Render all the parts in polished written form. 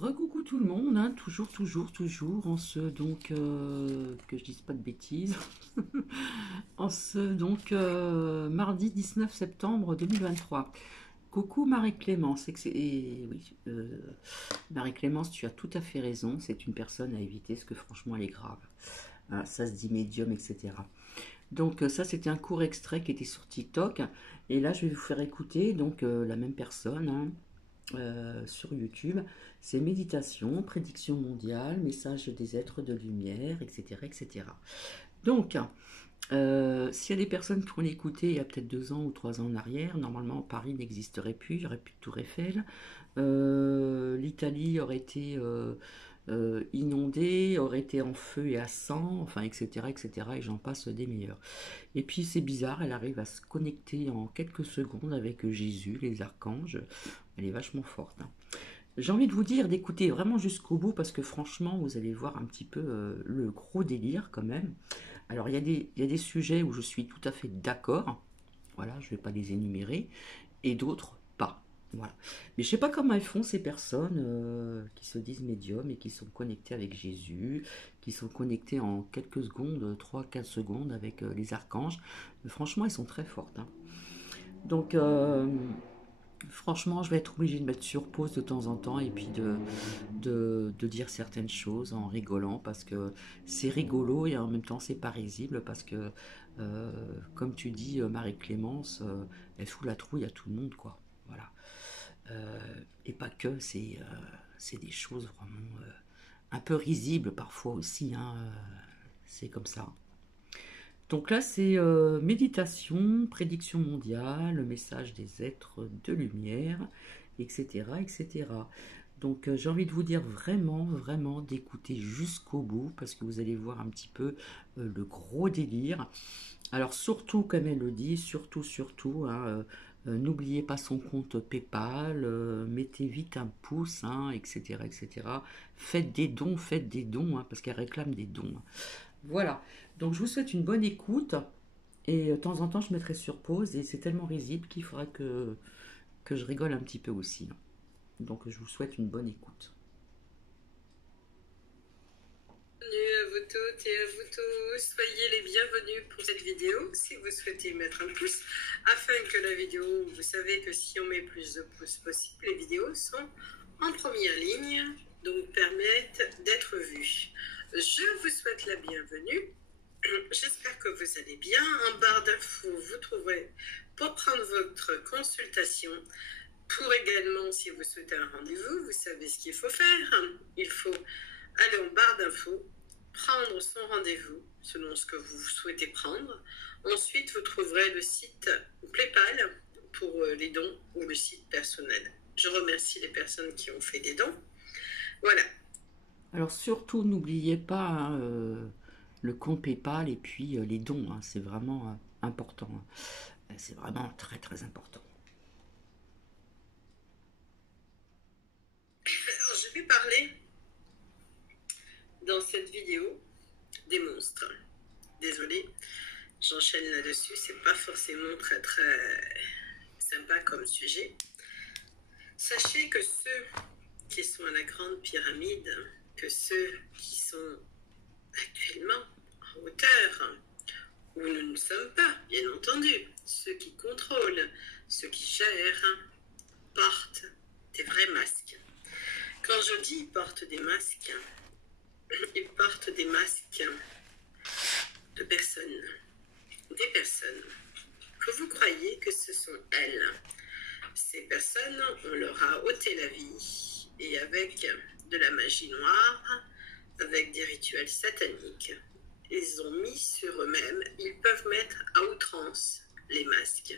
Recoucou tout le monde, hein, toujours, en ce donc que je dise pas de bêtises, en ce donc mardi 19 septembre 2023. Coucou Marie-Clémence, et oui, Marie-Clémence, tu as tout à fait raison, c'est une personne à éviter parce que franchement elle est grave. Hein, ça se dit médium, etc. Donc ça c'était un court extrait qui était sur TikTok, et là je vais vous faire écouter donc la même personne, hein, sur YouTube. C'est méditation, prédiction mondiale, message des êtres de lumière, etc. etc. Donc, s'il y a des personnes qui ont écouté il y a peut-être 2 ans ou 3 ans en arrière, normalement Paris n'existerait plus, il n'y aurait plus de Tour Eiffel. L'Italie aurait été inondée, aurait été en feu et à sang, enfin, etc., etc., et j'en passe des meilleurs. Et puis c'est bizarre, elle arrive à se connecter en quelques secondes avec Jésus, les archanges. Elle est vachement forte, hein. J'ai envie de vous dire d'écouter vraiment jusqu'au bout parce que franchement, vous allez voir un petit peu le gros délire quand même. Alors il y a des sujets où je suis tout à fait d'accord, voilà, je ne vais pas les énumérer, et d'autres pas. Voilà. Mais je sais pas comment elles font ces personnes qui se disent médiums et qui sont connectées avec Jésus, qui sont connectées en quelques secondes, 3 4 secondes avec les archanges. Mais franchement, elles sont très fortes, hein. Donc, franchement, je vais être obligée de mettre sur pause de temps en temps et puis de dire certaines choses en rigolant parce que c'est rigolo et en même temps c'est pas risible parce que, comme tu dis, Marie-Clémence, elle fout la trouille à tout le monde, quoi. Voilà. Et pas que, c'est des choses vraiment un peu risibles parfois aussi, hein, c'est comme ça. Donc là, c'est méditation, prédiction mondiale, le message des êtres de lumière, etc., etc. Donc j'ai envie de vous dire vraiment, vraiment d'écouter jusqu'au bout parce que vous allez voir un petit peu le gros délire. Alors surtout, comme elle le dit, surtout, hein, n'oubliez pas son compte PayPal, mettez vite un pouce, hein, etc., etc. Faites des dons, hein, parce qu'elle réclame des dons. Voilà, donc je vous souhaite une bonne écoute et de temps en temps je mettrai sur pause et c'est tellement risible qu'il faudra que je rigole un petit peu aussi, hein. Donc je vous souhaite une bonne écoute. Bienvenue à vous toutes et à vous tous, soyez les bienvenus pour cette vidéo. Si vous souhaitez mettre un pouce afin que la vidéo, vous savez que si on met plus de pouces possible, les vidéos sont en première ligne, donc permettent d'être vues. Je vous souhaite la bienvenue. J'espère que vous allez bien. En barre d'infos, vous trouverez pour prendre votre consultation. Pour également, si vous souhaitez un rendez-vous, vous savez ce qu'il faut faire. Il faut aller en barre d'infos, prendre son rendez-vous selon ce que vous souhaitez prendre. Ensuite, vous trouverez le site PayPal pour les dons ou le site personnel. Je remercie les personnes qui ont fait des dons. Voilà. Alors surtout n'oubliez pas, hein, le compte PayPal et puis les dons, hein, c'est vraiment important, hein. C'est vraiment très très important. Alors, je vais parler dans cette vidéo des monstres. Désolée, j'enchaîne là-dessus, c'est pas forcément très très sympa comme sujet. Sachez que ceux qui sont à la grande pyramide, que ceux qui sont actuellement en hauteur, où nous ne sommes pas, bien entendu, ceux qui contrôlent, ceux qui gèrent, portent des vrais masques. Quand je dis ils portent des masques, ils portent des masques de personnes, des personnes que vous croyez que ce sont elles. Ces personnes, on leur a ôté la vie, et avec de la magie noire, avec des rituels sataniques, ils ont mis sur eux-mêmes, ils peuvent mettre à outrance les masques.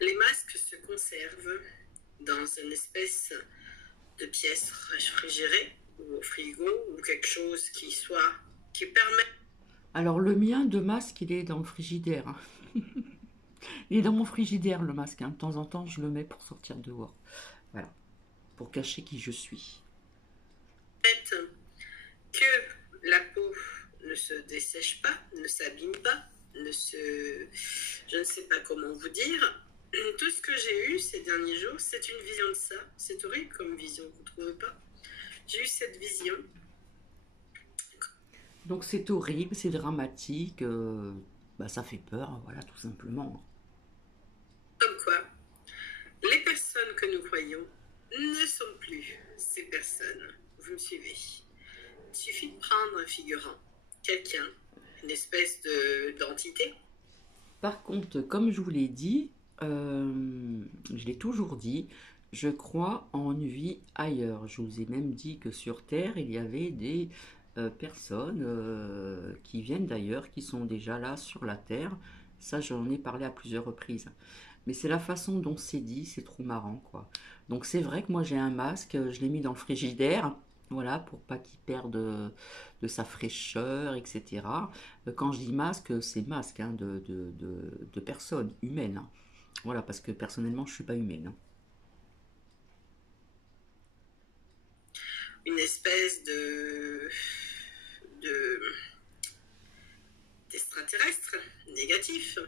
Les masques se conservent dans une espèce de pièce réfrigérée, ou au frigo, ou quelque chose qui permet... Alors le mien de masque, il est dans le frigidaire, hein. Il est dans mon frigidaire le masque, hein. De temps en temps je le mets pour sortir dehors. Voilà, pour cacher qui je suis. Que la peau ne se dessèche pas, ne s'abîme pas, je ne sais pas comment vous dire. Tout ce que j'ai eu ces derniers jours, c'est une vision de ça. C'est horrible comme vision, vous ne trouvez pas? j'ai eu cette vision. Donc c'est horrible, c'est dramatique, bah, ça fait peur, voilà, tout simplement. Comme quoi, les personnes que nous croyons ne sont plus ces personnes. Vous me suivez? Il suffit de prendre un figurant, quelqu'un, une espèce d'entité. Par contre, comme je vous l'ai dit, je l'ai toujours dit, je crois en une vie ailleurs. Je vous ai même dit que sur Terre, il y avait des personnes qui viennent d'ailleurs, qui sont déjà là sur la Terre. Ça, j'en ai parlé à plusieurs reprises. Mais c'est la façon dont c'est dit, c'est trop marrant, quoi. Donc c'est vrai que moi j'ai un masque, je l'ai mis dans le frigidaire, voilà, pour pas qu'il perde de sa fraîcheur, etc. Quand je dis masque, c'est masque hein, de personnes humaines, hein. Voilà, parce que personnellement je suis pas humaine, hein. Une espèce de d'extraterrestres négatifs.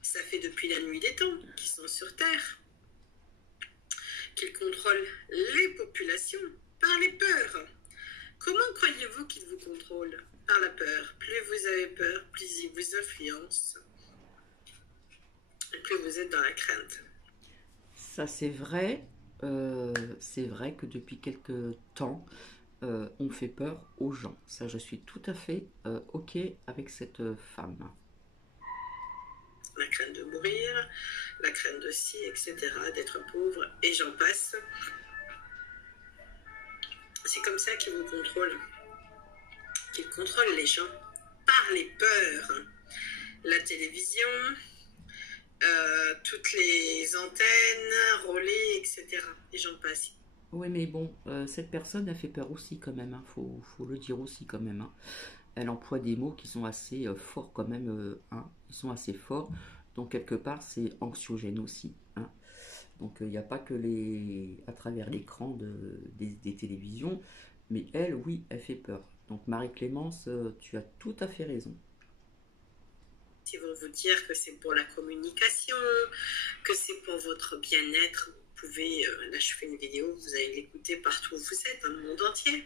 Ça fait depuis la nuit des temps qu'ils sont sur Terre, qu'ils contrôlent les populations par les peurs. Comment croyez-vous qu'ils vous contrôlent? Par la peur. Plus vous avez peur, plus ils vous influencent, et plus vous êtes dans la crainte. Ça c'est vrai que depuis quelque temps, on fait peur aux gens. Ça, je suis tout à fait OK avec cette femme. La crainte de mourir, la crainte de ci, etc., d'être pauvre, et j'en passe. C'est comme ça qu'ils vous contrôlent. Qu'ils contrôlent les gens par les peurs. La télévision, toutes les antennes, relais, etc. Et j'en passe. Oui, mais bon, cette personne a fait peur aussi quand même, hein. Faut le dire aussi quand même, hein. Elle emploie des mots qui sont assez forts quand même, hein. Ils sont assez forts. Donc quelque part, c'est anxiogène aussi, hein. Donc il n'y a pas que à travers l'écran des télévisions, mais elle, oui, elle fait peur. Donc Marie-Clémence, tu as tout à fait raison. Ils vont vous dire que c'est pour la communication, que c'est pour votre bien-être. Vous pouvez, là je fais une vidéo, vous allez l'écouter partout où vous êtes, dans le monde entier.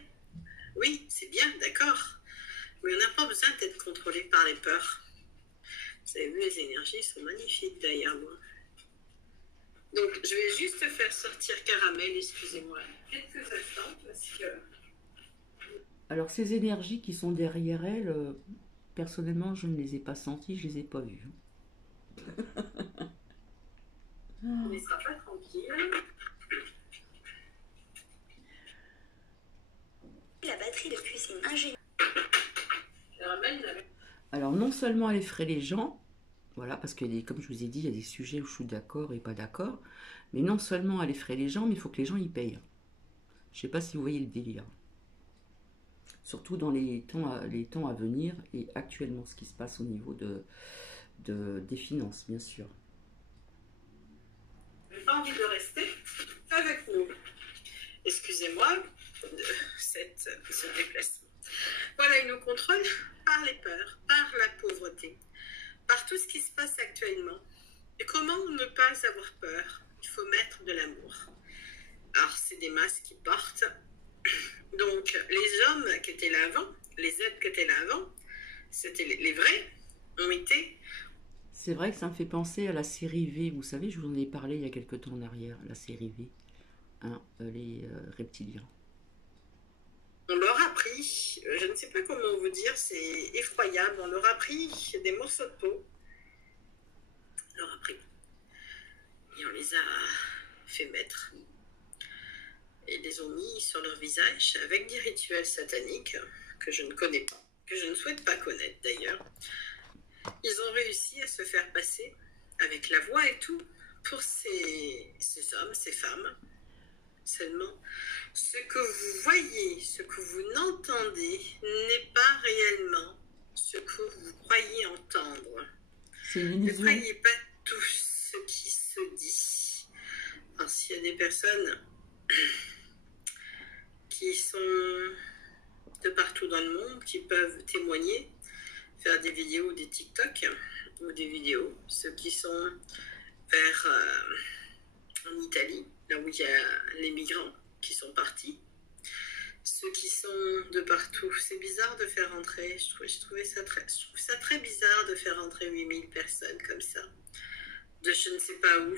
Oui, c'est bien, d'accord. Mais on n'a pas besoin d'être contrôlé par les peurs. Vous avez vu, les énergies sont magnifiques derrière moi. Donc, je vais juste faire sortir Caramel, excusez-moi, quelques instants, parce que... Alors ces énergies qui sont derrière elle, personnellement, je ne les ai pas senties, je les ai pas vues. On ne sera pas tranquille. La batterie de cuisine ingénieuse. Caramel, Alors non seulement elle effraie les gens, voilà, parce que comme je vous ai dit, il y a des sujets où je suis d'accord et pas d'accord, mais non seulement elle effraie les gens, mais il faut que les gens y payent. Je ne sais pas si vous voyez le délire. Surtout dans les temps à venir et actuellement ce qui se passe au niveau des finances, bien sûr. je n'ai pas envie de rester avec nous. Excusez-moi de ce déplacement. Voilà, ils nous contrôlent par les peurs, par la pauvreté, par tout ce qui se passe actuellement. Et comment ne pas avoir peur? Il faut mettre de l'amour. Alors, c'est des masques qu'ils portent. Donc, les hommes qui étaient là avant, les êtres qui étaient là avant, c'était les vrais, ont été... C'est vrai que ça me fait penser à la série V. Vous savez, je vous en ai parlé il y a quelques temps en arrière, la série V, hein, les reptiliens. On leur a pris, je ne sais pas comment vous dire, c'est effroyable, on leur a pris des morceaux de peau. On leur a pris. Et on les a fait mettre. Et les ont mis sur leur visage avec des rituels sataniques que je ne connais pas, que je ne souhaite pas connaître d'ailleurs. Ils ont réussi à se faire passer avec la voix et tout pour ces hommes, ces femmes. Seulement, ce que vous voyez, ce que vous n'entendez n'est pas réellement ce que vous croyez entendre. C'est une Ne illusion. croyez pas tout ce qui se dit. Alors, s'il y a des personnes qui sont de partout dans le monde, qui peuvent témoigner, faire des vidéos, des TikTok ou des vidéos, ceux qui sont vers en Italie, là où il y a les migrants qui sont partis, de partout. C'est bizarre de faire rentrer. Je trouve ça très bizarre de faire rentrer 8000 personnes comme ça. De je ne sais pas où.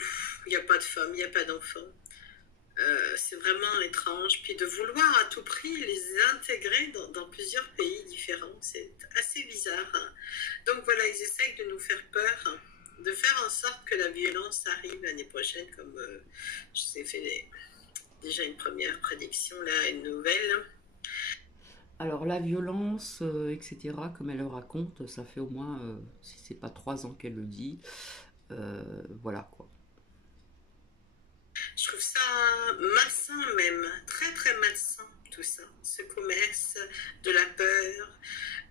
Il n'y a pas de femmes, il n'y a pas d'enfants. C'est vraiment étrange. Puis de vouloir à tout prix les intégrer dans plusieurs pays différents. C'est assez bizarre. Donc voilà, ils essayent de nous faire peur, de faire en sorte que la violence arrive l'année prochaine, comme je vous ai fait déjà une première prédiction, là, une nouvelle. Alors la violence, etc., comme elle le raconte, ça fait au moins, si c'est pas 3 ans qu'elle le dit, voilà quoi. Je trouve ça malsain même, très très malsain tout ça, ce commerce de la peur.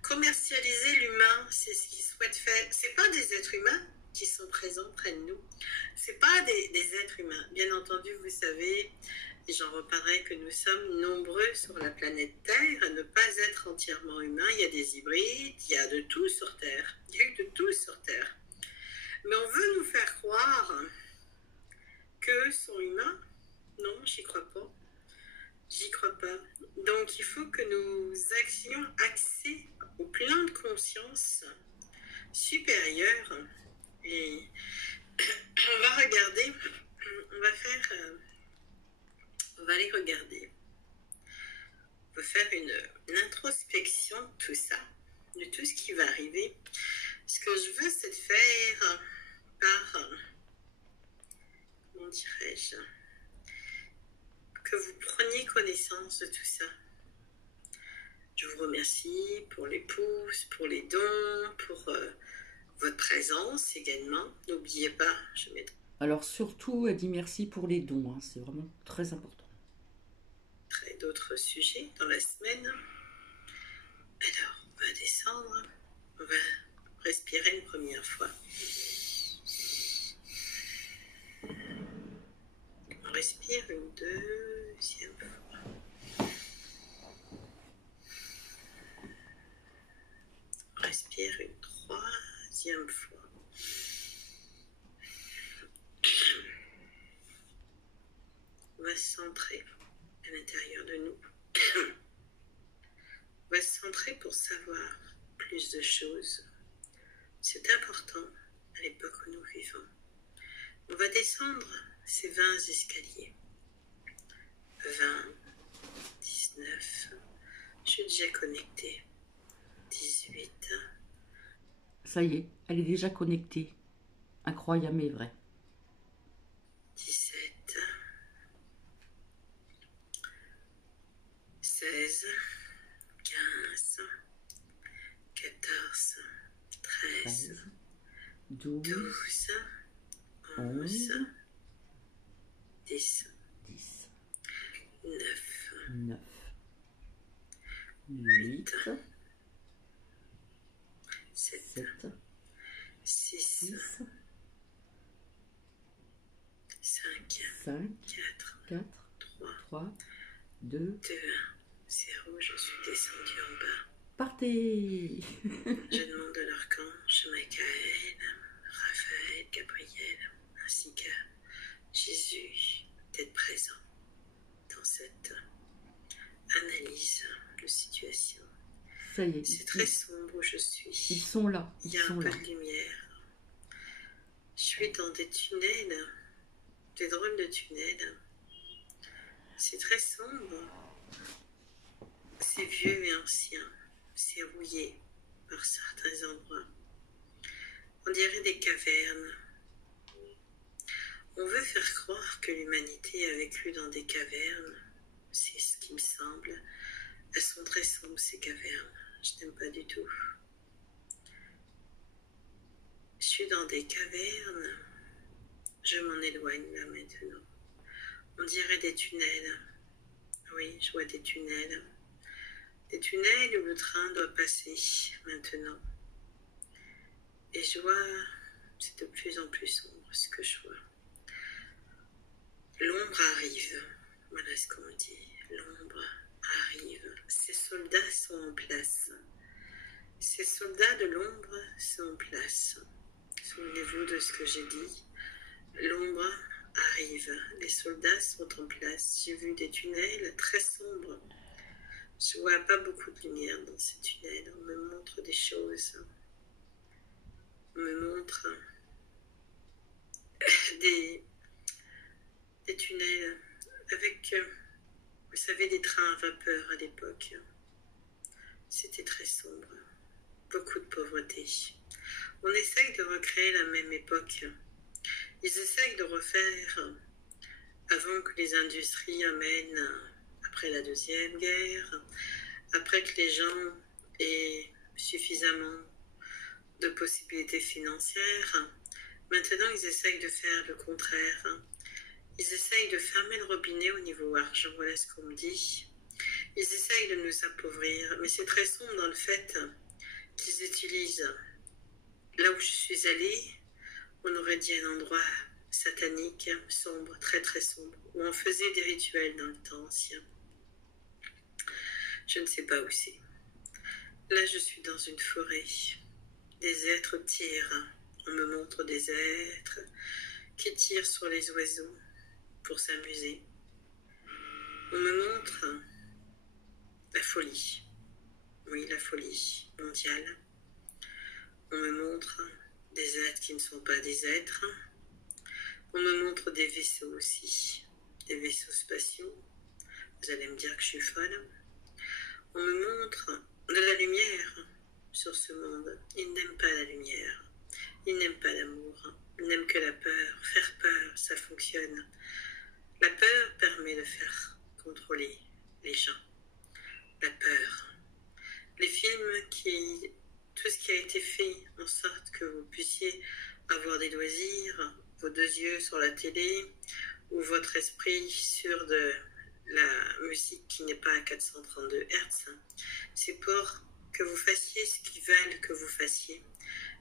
Commercialiser l'humain, c'est ce qu'ils souhaitent faire. C'est pas des êtres humains qui sont présents près de nous. C'est pas des êtres humains. Bien entendu, vous savez, et j'en reparlerai, que nous sommes nombreux sur la planète Terre à ne pas être entièrement humains. Il y a des hybrides, il y a de tout sur Terre. Il y a eu de tout sur Terre. Mais on veut nous faire croire qu'eux sont humains. Non, j'y crois pas. J'y crois pas. Donc il faut que nous ayons accès au plein de conscience supérieure. Et on va regarder, on va faire, on va aller regarder. On va faire une introspection de tout ça, de tout ce qui va arriver. Ce que je veux, c'est de faire par, comment dirais-je, que vous preniez connaissance de tout ça. Je vous remercie pour les pouces, pour les dons, pour votre présence également. N'oubliez pas, je mettrai Alors surtout, elle dit merci pour les dons, hein, c'est vraiment très important. d'autres sujets dans la semaine. Alors, on va descendre, on va respirer une première fois. On respire une deuxième fois. On respire une troisième fois. On va se centrer à l'intérieur de nous. On va se centrer pour savoir plus de choses. C'est important à l'époque où nous vivons. On va descendre ces 20 escaliers. 20, 19, je suis déjà connectée. 18, Ça y est, elle est déjà connectée. Incroyable mais vrai. 17, 16, 15, 14, 13, 13, 12, 12, 11, 11, 10, 10, 9, 9, 8, 7, 7, 6, 6, 5, 5, 4, 4, 3, 3, 2, 2, 1, 0. Je suis descendue en bas. partez. Je demande à l'archange Michael, Raphaël, Gabriel, ainsi qu'à Jésus d'être présent dans cette analyse de situation. Ça y est, C'est très sombre où je suis. ils sont là, Il ils y a un sont peu là. de lumière. Je suis dans des tunnels, des drôles de tunnels. C'est très sombre. C'est vieux et ancien. C'est rouillé par certains endroits. On dirait des cavernes. On veut faire croire que l'humanité a vécu dans des cavernes. C'est ce qui me semble. Elles sont très sombres, ces cavernes. Je n'aime pas du tout. Je suis dans des cavernes. Je m'en éloigne là maintenant. On dirait des tunnels. Oui, je vois des tunnels. Des tunnels où le train doit passer maintenant. Et je vois, c'est de plus en plus sombre ce que je vois. L'ombre arrive. Voilà ce qu'on dit. L'ombre arrive. Ces soldats sont en place. Ces soldats de l'ombre sont en place. Souvenez-vous de ce que j'ai dit. L'ombre arrive. Les soldats sont en place. J'ai vu des tunnels très sombres. Je vois pas beaucoup de lumière dans ces tunnels. On me montre des choses. On me montre des, des tunnels avec, vous savez, des trains à vapeur à l'époque. C'était très sombre. Beaucoup de pauvreté. On essaye de recréer la même époque. Ils essayent de refaire avant que les industries amènent, après la Deuxième Guerre, après que les gens aient suffisamment de possibilités financières. Maintenant, ils essayent de faire le contraire. Ils essayent de fermer le robinet au niveau argent, voilà ce qu'on me dit. Ils essayent de nous appauvrir, mais c'est très sombre dans le fait qu'ils utilisent. Là où je suis allée, on aurait dit un endroit satanique, sombre, très très sombre, où on faisait des rituels dans le temps ancien. Je ne sais pas où c'est. Là, je suis dans une forêt. Des êtres tirent. On me montre des êtres qui tirent sur les oiseaux pour s'amuser. On me montre la folie. Oui, la folie mondiale. On me montre des êtres qui ne sont pas des êtres. On me montre des vaisseaux aussi, des vaisseaux spatiaux. Vous allez me dire que je suis folle. On me montre de la lumière sur ce monde. Ils n'aiment pas la lumière. Ils n'aiment pas l'amour. Ils n'aiment que la peur. Faire peur, ça fonctionne. La peur permet de faire contrôler les gens. La peur. Les films tout ce qui a été fait en sorte que vous puissiez avoir des loisirs, vos deux yeux sur la télé ou votre esprit sur de la musique qui n'est pas à 432 Hz, c'est pour que vous fassiez ce qu'ils veulent que vous fassiez.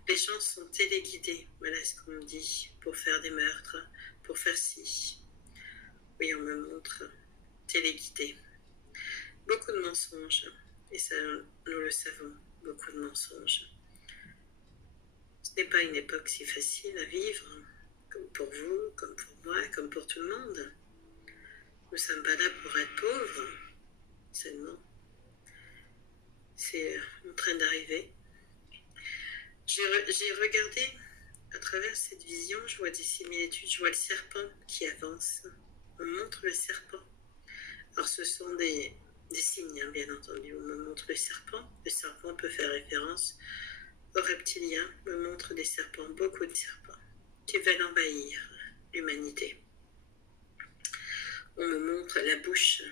Les gens sont téléguidés, voilà ce qu'on me dit, pour faire des meurtres, pour faire ci. Oui, on me montre téléguidés. Beaucoup de mensonges, et ça, nous le savons, beaucoup de mensonges. Ce n'est pas une époque si facile à vivre, comme pour vous, comme pour moi, comme pour tout le monde. Nous ne sommes pas là pour être pauvres, seulement. C'est en train d'arriver. J'ai regardé à travers cette vision, je vois des similitudes, je vois le serpent qui avance. On montre le serpent. Alors ce sont des signes, hein, bien entendu. On me montre le serpent. Le serpent peut faire référence aux reptiliens. On me montre des serpents, beaucoup de serpents, qui veulent envahir l'humanité. On me montre la bouche.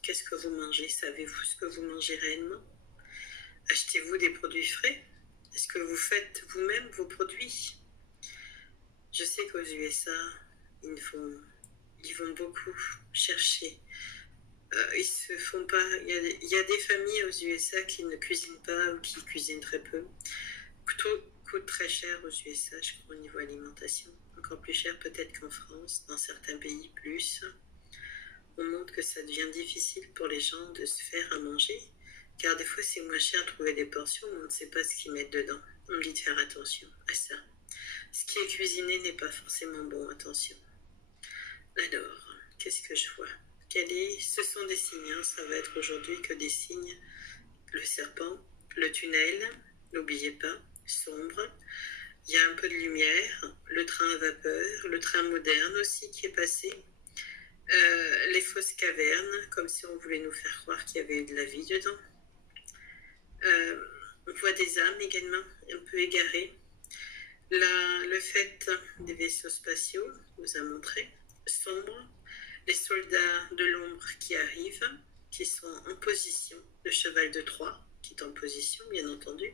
Qu'est-ce que vous mangez? Savez-vous ce que vous mangez réellement? Achetez-vous des produits frais? Est-ce que vous faites vous-même vos produits? Je sais qu'aux USA, ils vont beaucoup chercher. Ils se font pas. Il y a des familles aux USA qui ne cuisinent pas ou qui cuisinent très peu. Tout coûte très cher aux USA, je crois, au niveau alimentation. Encore plus cher peut-être qu'en France, dans certains pays plus. On montre que ça devient difficile pour les gens de se faire à manger, car des fois c'est moins cher de trouver des portions, mais on ne sait pas ce qu'ils mettent dedans. On me dit de faire attention à ça. Ce qui est cuisiné n'est pas forcément bon, attention. Alors, qu'est-ce que je vois? Ce sont des signes, hein. Ça va être aujourd'hui que des signes. Le serpent, le tunnel, n'oubliez pas, sombre. Il y a un peu de lumière, le train à vapeur, le train moderne aussi qui est passé. Les fausses cavernes, comme si on voulait nous faire croire qu'il y avait eu de la vie dedans. On voit des âmes également, un peu égarées. Le fait des vaisseaux spatiaux nous a montré, sombre, les soldats de l'ombre qui arrivent, qui sont en position, le cheval de Troie qui est en position, bien entendu.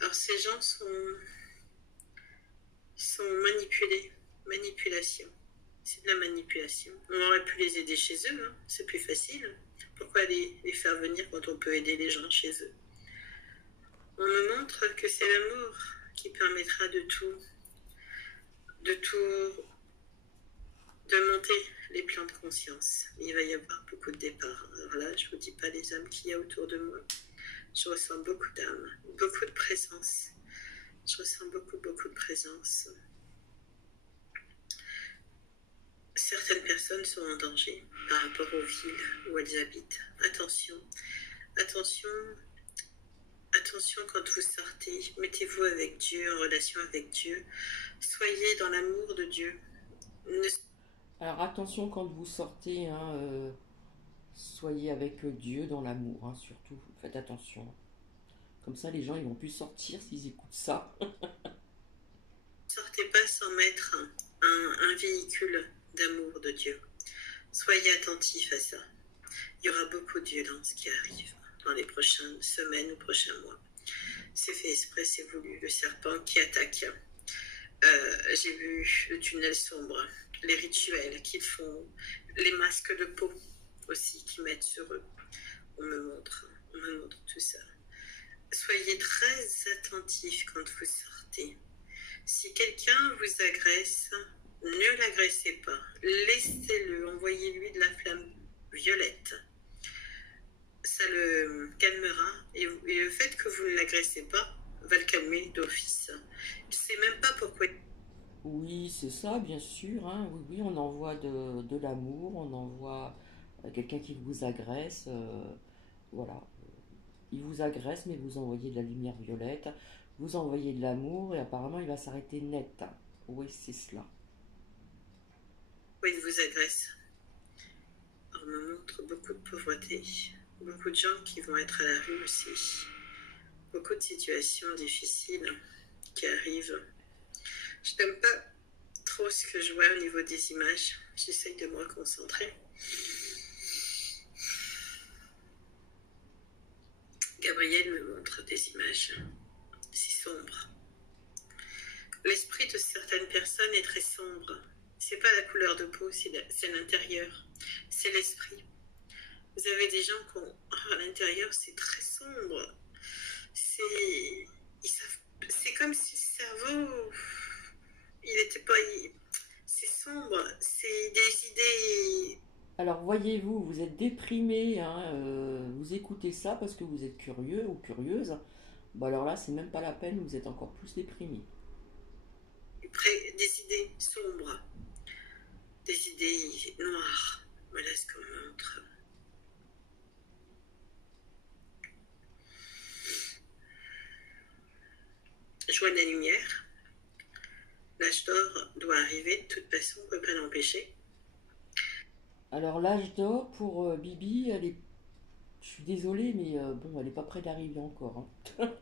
Alors ces gens sont manipulés, manipulation. C'est de la manipulation. On aurait pu les aider chez eux, hein. C'est plus facile. Pourquoi les faire venir quand on peut aider les gens chez eux? On me montre que c'est l'amour qui permettra de monter les plans de conscience. Il va y avoir beaucoup de départs. Alors là, je ne vous dis pas les âmes qu'il y a autour de moi. Je ressens beaucoup d'âmes, beaucoup de présence. Je ressens beaucoup de présence. Certaines personnes sont en danger par rapport aux villes où elles habitent. Attention, attention, attention quand vous sortez. Mettez-vous avec Dieu, en relation avec Dieu. Soyez dans l'amour de Dieu. Ne Alors attention quand vous sortez, hein, soyez avec Dieu dans l'amour, hein, surtout, faites attention. Comme ça, les gens, ils vont plus sortir s'ils écoutent ça. sortez pas sans mettre un véhicule d'amour de Dieu. Soyez attentifs à ça. Il y aura beaucoup de violence qui arrive dans les prochaines semaines ou prochains mois. C'est fait exprès, c'est voulu. Le serpent qui attaque. J'ai vu le tunnel sombre, les rituels qu'ils font, les masques de peau aussi qu'ils mettent sur eux. On me montre tout ça. Soyez très attentifs quand vous sortez. Si quelqu'un vous agresse, ne l'agressez pas. Laissez-le, envoyez-lui de la flamme violette. Ça le calmera et le fait que vous ne l'agressez pas va le calmer d'office. Il ne sait même pas pourquoi. Oui, c'est ça, bien sûr, hein. Oui, oui, on envoie de l'amour, on envoie quelqu'un qui vous agresse. Voilà. Il vous agresse, mais vous envoyez de la lumière violette, vous envoyez de l'amour, et apparemment, il va s'arrêter net, hein. Oui, c'est cela. Il vous agresse. On me montre beaucoup de pauvreté, beaucoup de gens qui vont être à la rue aussi, beaucoup de situations difficiles qui arrivent. Je n'aime pas trop ce que je vois au niveau des images. J'essaye de me reconcentrer. Gabriel me montre des images si sombres. L'esprit de certaines personnes est très sombre. C'est pas la couleur de peau, c'est l'intérieur. C'est l'esprit. Vous avez des gens qui ont... à l'intérieur, c'est très sombre. C'est comme si le cerveau... Il n'était pas... C'est sombre. C'est des idées... Alors, voyez-vous, vous êtes déprimé, hein, vous écoutez ça parce que vous êtes curieux ou curieuse. Bon, alors là, c'est même pas la peine, vous êtes encore plus déprimé. Des idées sombres. Des idées noires. Voilà ce qu'on montre. Je vois de la lumière. L'âge d'or doit arriver, de toute façon, on ne peut pas l'empêcher. Alors, l'âge d'or pour Bibi, elle est... Je suis désolée, mais bon, elle n'est pas près d'arriver encore, hein.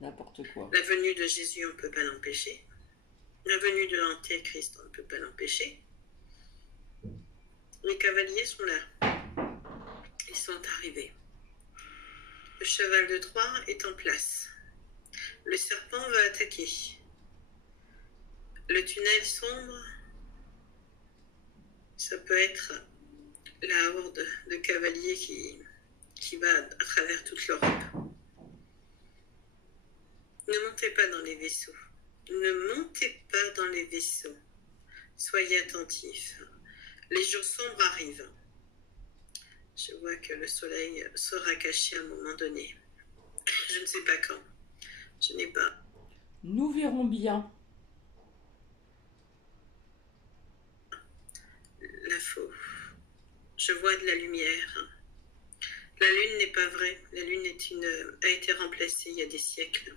N'importe quoi. La venue de Jésus, on ne peut pas l'empêcher. La venue de l'Antéchrist, on ne peut pas l'empêcher. Les cavaliers sont là. Ils sont arrivés. Le cheval de Troie est en place. Le serpent va attaquer. Le tunnel sombre, ça peut être la horde de cavaliers qui va à travers toute l'Europe. Ne montez pas dans les vaisseaux. Ne montez pas dans les vaisseaux. Soyez attentifs. Les jours sombres arrivent. Je vois que le soleil sera caché à un moment donné. Je ne sais pas quand. Je n'ai pas Nous verrons bien. l'info. Je vois de la lumière. La lune n'est pas vraie. La lune a été remplacée il y a des siècles.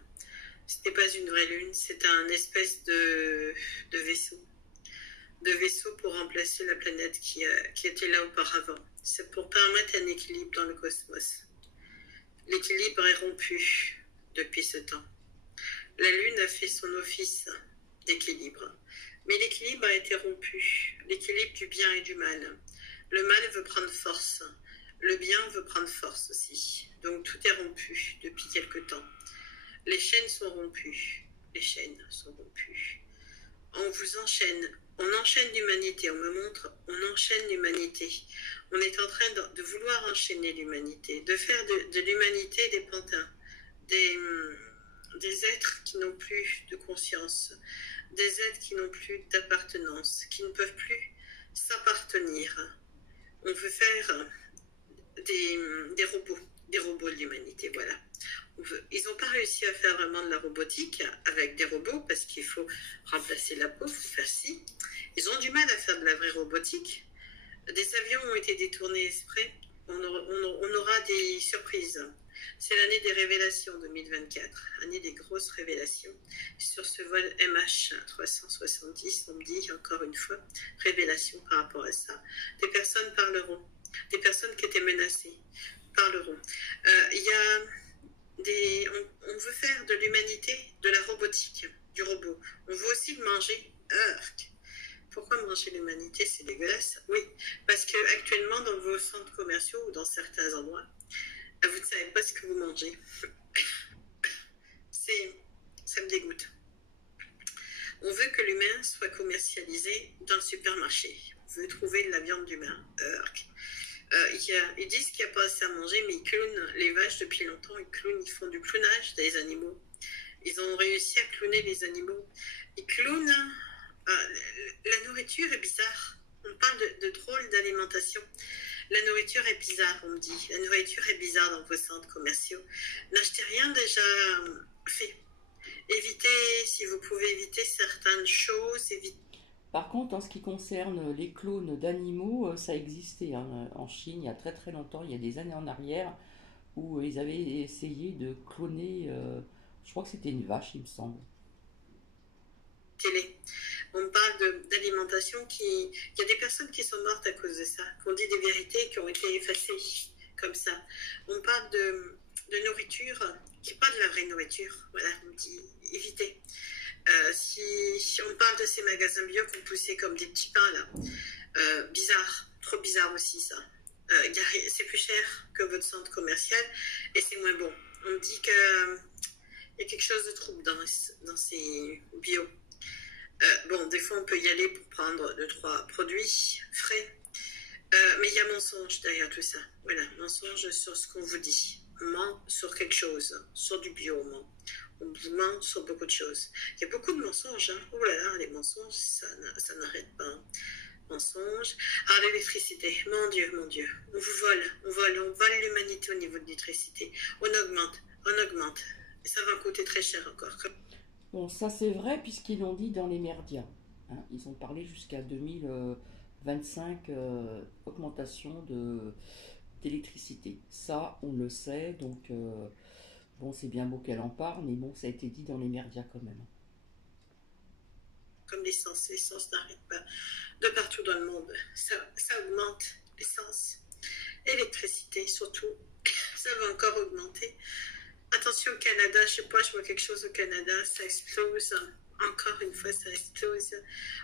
Ce n'est pas une vraie lune, c'est un espèce de vaisseau. De vaisseau pour remplacer la planète qui était là auparavant. C'est pour permettre un équilibre dans le cosmos. L'équilibre est rompu depuis ce temps. La Lune a fait son office d'équilibre. Mais l'équilibre a été rompu. L'équilibre du bien et du mal. Le mal veut prendre force. Le bien veut prendre force aussi. Donc tout est rompu depuis quelque temps. Les chaînes sont rompues. Les chaînes sont rompues. On vous enchaîne. On enchaîne l'humanité. On me montre, on enchaîne l'humanité. On est en train de vouloir enchaîner l'humanité. De faire de l'humanité des pantins. Des êtres qui n'ont plus de conscience. Des êtres qui n'ont plus d'appartenance. Qui ne peuvent plus s'appartenir. On veut faire des robots, des robots de l'humanité, voilà. Ils n'ont pas réussi à faire vraiment de la robotique avec des robots parce qu'il faut remplacer la peau, il faut faire ci. Ils ont du mal à faire de la vraie robotique. Des avions ont été détournés exprès. On aura des surprises. C'est l'année des révélations 2024, année des grosses révélations. Sur ce vol MH370, on me dit encore une fois, révélation par rapport à ça. Des personnes parleront, des personnes qui étaient menacées parleront. Il y a on veut faire de l'humanité de la robotique, du robot. On veut aussi le manger. Pourquoi manger l'humanité? C'est dégueulasse. Oui, parce que actuellement dans vos centres commerciaux ou dans certains endroits, vous ne savez pas ce que vous mangez. Ça me dégoûte. On veut que l'humain soit commercialisé dans le supermarché. On veut trouver de la viande d'humain. Ils disent qu'il n'y a pas assez à manger, mais ils clonent les vaches depuis longtemps. Ils font du clonage des animaux. Ils ont réussi à cloner les animaux. Ils clonent. La nourriture est bizarre. On parle de drôles d'alimentation. La nourriture est bizarre, on me dit. La nourriture est bizarre dans vos centres commerciaux. N'achetez rien déjà fait. Évitez, si vous pouvez éviter certaines choses. Par contre, en ce qui concerne les clones d'animaux, ça existait hein, en Chine il y a très très longtemps, il y a des années en arrière, où ils avaient essayé de cloner, je crois que c'était une vache, il me semble. Télé. On parle d'alimentation il y a des personnes qui sont mortes à cause de ça, qui ont dit des vérités qui ont été effacées comme ça. On parle de nourriture qui n'est pas de la vraie nourriture. Voilà, on dit évitez. Si on parle de ces magasins bio qu'on poussait comme des petits pains là, bizarre, trop bizarre aussi ça. C'est plus cher que votre centre commercial et c'est moins bon. On me dit qu'il y a quelque chose de trouble dans ces bio. Bon, des fois on peut y aller pour prendre 2-3 produits frais, mais il y a mensonge derrière tout ça. Voilà, mensonge sur ce qu'on vous dit. On ment sur quelque chose, sur du bio, on vous ment sur beaucoup de choses. Il y a beaucoup de mensonges, hein. Oh là là, les mensonges, ça n'arrête pas. Hein. Mensonges. Ah, l'électricité, mon Dieu, on vous vole, on vole l'humanité au niveau de l'électricité. On augmente. Et ça va coûter très cher encore. Bon, ça c'est vrai puisqu'ils l'ont dit dans les médias. Hein. Ils ont parlé jusqu'à 2025 augmentation d'électricité. Ça, on le sait, donc bon, c'est bien beau qu'elle en parle, mais bon, ça a été dit dans les médias quand même. Comme l'essence n'arrête pas. De partout dans le monde, ça augmente, l'essence. L'électricité surtout, ça va encore augmenter. Attention au Canada, je sais pas, je vois quelque chose au Canada, ça explose. Encore une fois, ça explose.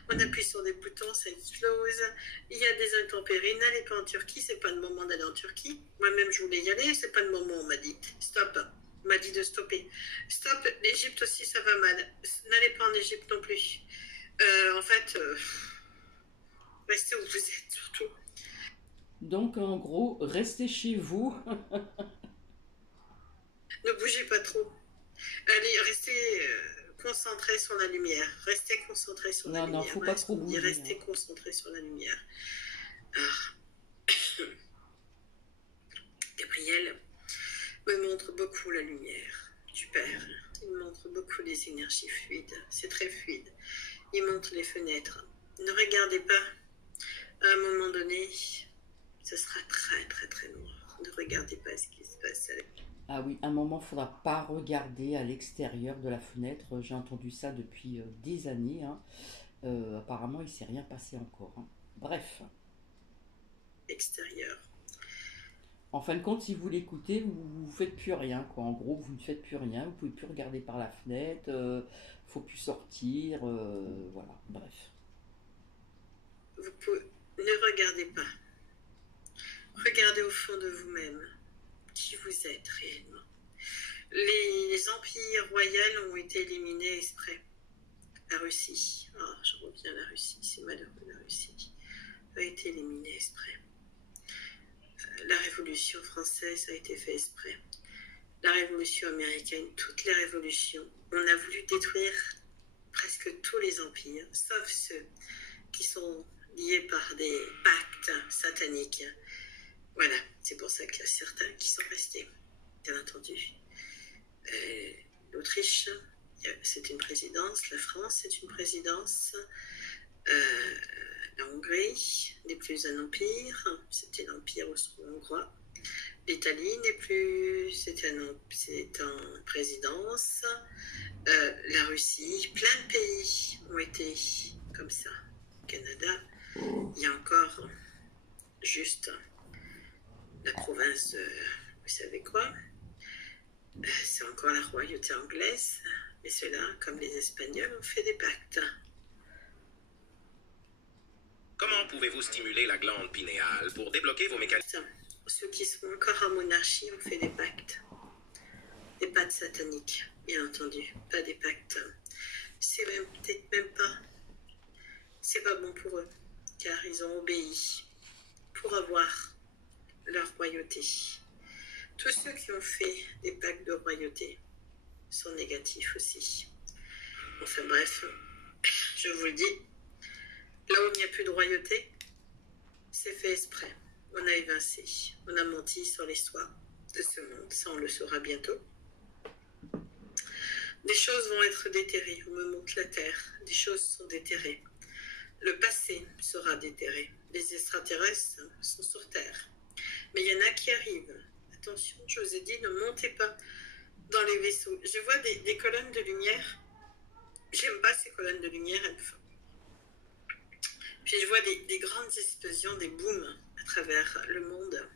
On appuie sur des boutons, ça explose. Il y a des intempéries. N'allez pas en Turquie, c'est pas le moment d'aller en Turquie. Moi-même, je voulais y aller, c'est pas le moment, on m'a dit. Stop. On m'a dit de stopper. Stop, l'Égypte aussi, ça va mal. N'allez pas en Égypte non plus. En fait, restez où vous êtes, surtout. Donc, en gros, restez chez vous. Ne bougez pas trop. Allez, restez concentrés sur la lumière. Restez concentrés sur la lumière. Non, faut pas trop bouger. Restez concentrés sur la lumière. Ah. Gabriel me montre beaucoup la lumière du Père. Il montre beaucoup les énergies fluides. C'est très fluide. Il montre les fenêtres. Ne regardez pas. À un moment donné, ce sera très très très noir. Ne regardez pas ce qui se passe avec. Ah oui, à un moment, il ne faudra pas regarder à l'extérieur de la fenêtre. J'ai entendu ça depuis des années. Hein. Apparemment, il ne s'est rien passé encore. Hein. Bref. Extérieur. En fin de compte, si vous l'écoutez, vous ne faites plus rien. Quoi. En gros, vous ne faites plus rien. Vous ne pouvez plus regarder par la fenêtre. Il ne faut plus sortir. Voilà, bref. Ne regardez pas. Regardez au fond de vous-même. Qui vous êtes réellement. Les empires royaux ont été éliminés exprès. La Russie, je reviens à la Russie, c'est malheureux, la Russie a été éliminée exprès. La Révolution française a été faite exprès. La Révolution américaine, toutes les révolutions, on a voulu détruire presque tous les empires, sauf ceux qui sont liés par des pactes sataniques. Voilà, c'est pour ça qu'il y a certains qui sont restés, bien entendu. L'Autriche, c'est une présidence. La France, c'est une présidence. La Hongrie n'est plus un empire, c'était l'empire austro-hongrois. L'Italie n'est plus, c'est en présidence. La Russie, plein de pays ont été comme ça. Au Canada, il y a encore juste la province, vous savez quoi, c'est encore la royauté anglaise, mais ceux-là, comme les Espagnols, ont fait des pactes. Comment pouvez-vous stimuler la glande pinéale pour débloquer vos mécanismes? Ceux qui sont encore en monarchie ont fait des pactes. Des pactes sataniques, bien entendu, pas des pactes. C'est peut-être même pas. C'est pas bon pour eux, car ils ont obéi pour avoir leur royauté. Tous ceux qui ont fait des pactes de royauté sont négatifs aussi. Enfin bref, je vous le dis, là où il n'y a plus de royauté, c'est fait exprès. On a évincé, on a menti sur l'histoire de ce monde, ça on le saura bientôt. Des choses vont être déterrées, on me montre la terre, des choses sont déterrées. Le passé sera déterré, les extraterrestres sont sur terre. Mais il y en a qui arrivent. Attention, je vous ai dit, ne montez pas dans les vaisseaux. Je vois des colonnes de lumière. J'aime pas ces colonnes de lumière. Puis je vois des grandes explosions, des booms à travers le monde.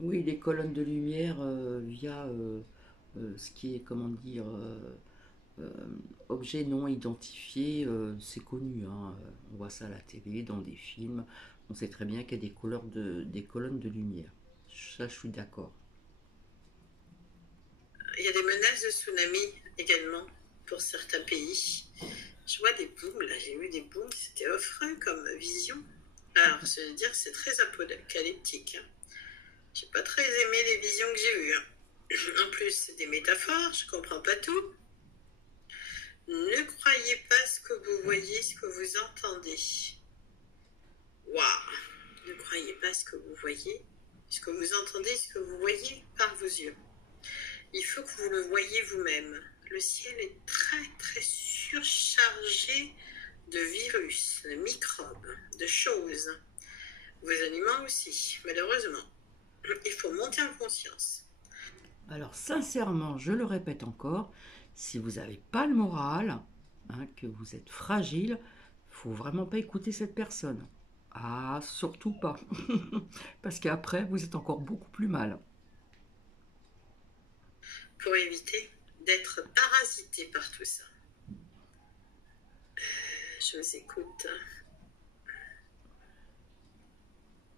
Oui, les colonnes de lumière via ce qui est, comment dire, euh, objet non identifié, c'est connu, hein. On voit ça à la télé, dans des films. On sait très bien qu'il y a des colonnes de lumière. Ça, je suis d'accord. Il y a des menaces de tsunami également pour certains pays. Je vois des booms, là j'ai vu des booms, c'était affreux comme vision. Alors, je veux dire, c'est très apocalyptique. Hein. J'ai pas très aimé les visions que j'ai vues. Hein. En plus, c'est des métaphores, je comprends pas tout. Ne croyez pas ce que vous voyez, ce que vous entendez. Waouh! Ne croyez pas ce que vous voyez, ce que vous entendez, ce que vous voyez par vos yeux. Il faut que vous le voyez vous-même. Le ciel est très très surchargé de virus, de microbes, de choses. Vos aliments aussi, malheureusement. Il faut monter en conscience. Alors, sincèrement, je le répète encore, si vous n'avez pas le moral, hein, que vous êtes fragile, faut vraiment pas écouter cette personne. Ah, surtout pas. Parce qu'après, vous êtes encore beaucoup plus mal. Pour éviter d'être parasité par tout ça. Je vous écoute.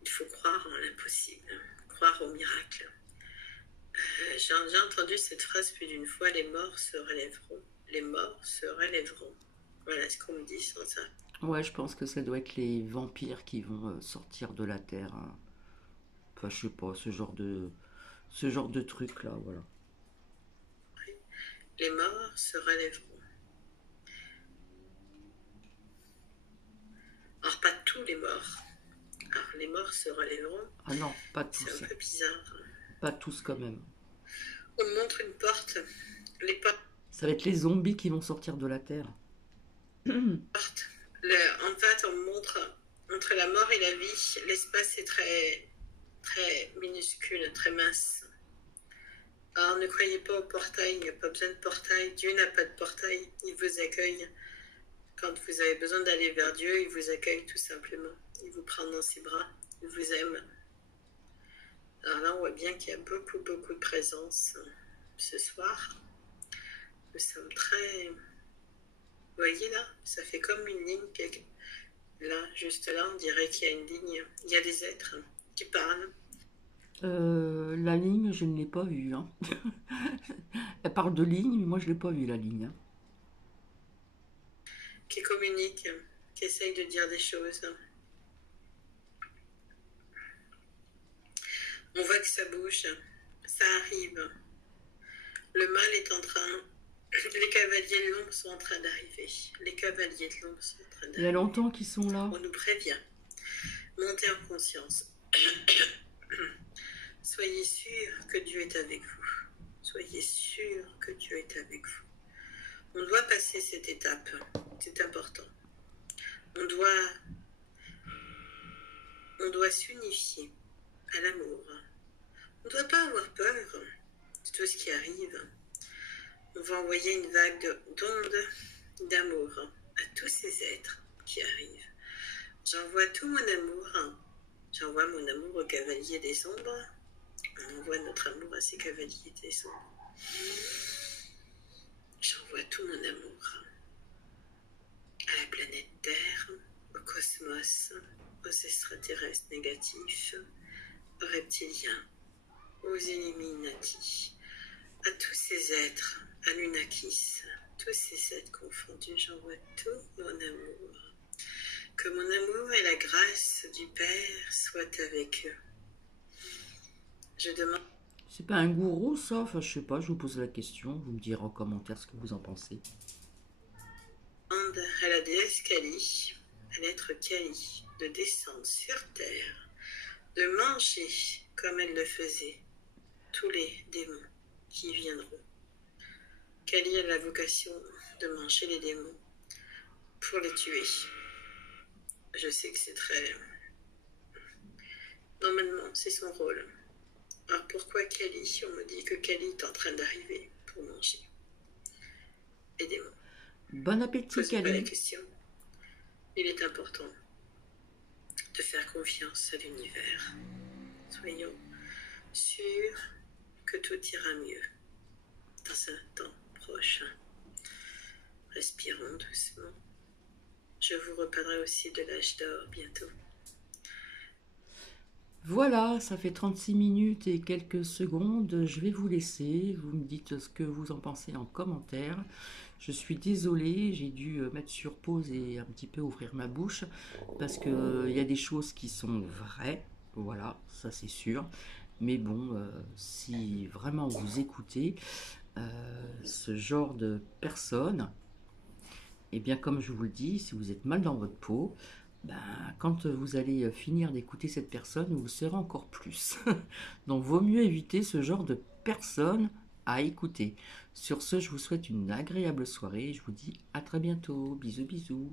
Il faut croire en l'impossible, croire au miracle. J'ai entendu cette phrase plus d'une fois, les morts se relèveront. Les morts se relèveront. Voilà ce qu'on me dit sans ça. Ouais, je pense que ça doit être les vampires qui vont sortir de la terre, hein. Enfin, je sais pas, ce genre de truc là, voilà. Les morts se relèveront. Alors, pas tous les morts. Alors, les morts se relèveront. Ah non, pas tous. C'est un peu bizarre. Pas tous quand même. On me montre une porte. Les portes. Ça va être les zombies qui vont sortir de la terre. En fait, on me montre entre la mort et la vie, l'espace est très, très minuscule, très mince. Alors, ne croyez pas au portail, il n'y a pas besoin de portail. Dieu n'a pas de portail, il vous accueille. Quand vous avez besoin d'aller vers Dieu, il vous accueille tout simplement. Il vous prend dans ses bras, il vous aime. Alors là, on voit bien qu'il y a beaucoup, beaucoup de présence ce soir. Nous sommes très... Vous voyez là, ça fait comme une ligne. Là, juste là, on dirait qu'il y a une ligne. Il y a des êtres qui parlent. La ligne, je ne l'ai pas vue, hein. Elle parle de ligne, mais moi je ne l'ai pas vue, la ligne, hein. Qui communiquent, qui essayent de dire des choses. On voit que ça bouge, ça arrive. Le mal est en train... Les cavaliers de l'ombre sont en train d'arriver. Les cavaliers de l'ombre sont en train d'arriver. Il y a longtemps qu'ils sont là. On nous prévient. Montez en conscience. Soyez sûr que Dieu est avec vous. Soyez sûr que Dieu est avec vous. On doit passer cette étape. C'est important. On doit s'unifier à l'amour. On ne doit pas avoir peur de tout ce qui arrive. On va envoyer une vague d'ondes d'amour à tous ces êtres qui arrivent. J'envoie tout mon amour. J'envoie mon amour aux cavaliers des ombres. On envoie notre amour à ces cavaliers des ombres. J'envoie tout mon amour à la planète Terre, au cosmos, aux extraterrestres négatifs, aux reptiliens, aux Illuminati, à tous ces êtres, Anunnakis, tous ces êtres confondus. J'envoie tout mon amour. Que mon amour et la grâce du Père soient avec eux. Je demande C'est pas un gourou, ça? Enfin, je sais pas, je vous pose la question. Vous me direz en commentaire ce que vous en pensez. à la déesse Kali, à l'être Kali, de descendre sur Terre, de manger comme elle le faisait tous les démons qui viendront. Kali a la vocation de manger les démons pour les tuer. Je sais que c'est très... Normalement, c'est son rôle. Alors pourquoi Kali? On me dit que Kali est en train d'arriver pour manger les démons. Bon appétit, Posez pas la Kali. question. Il est important de faire confiance à l'univers. Soyons sûrs que tout ira mieux dans un temps prochain. Respirons doucement. Je vous reparlerai aussi de l'âge d'or bientôt. Voilà, ça fait 36 minutes et quelques secondes. Je vais vous laisser. Vous me dites ce que vous en pensez en commentaire. Je suis désolée, j'ai dû mettre sur pause et un petit peu ouvrir ma bouche parce qu'il y a des choses qui sont vraies. Voilà, ça c'est sûr. Mais bon, si vraiment vous écoutez ce genre de personnes, et bien comme je vous le dis, si vous êtes mal dans votre peau, ben, quand vous allez finir d'écouter cette personne, vous le serez encore plus. Donc vaut mieux éviter ce genre de personnes à écouter. Sur ce, je vous souhaite une agréable soirée. Je vous dis à très bientôt. Bisous, bisous.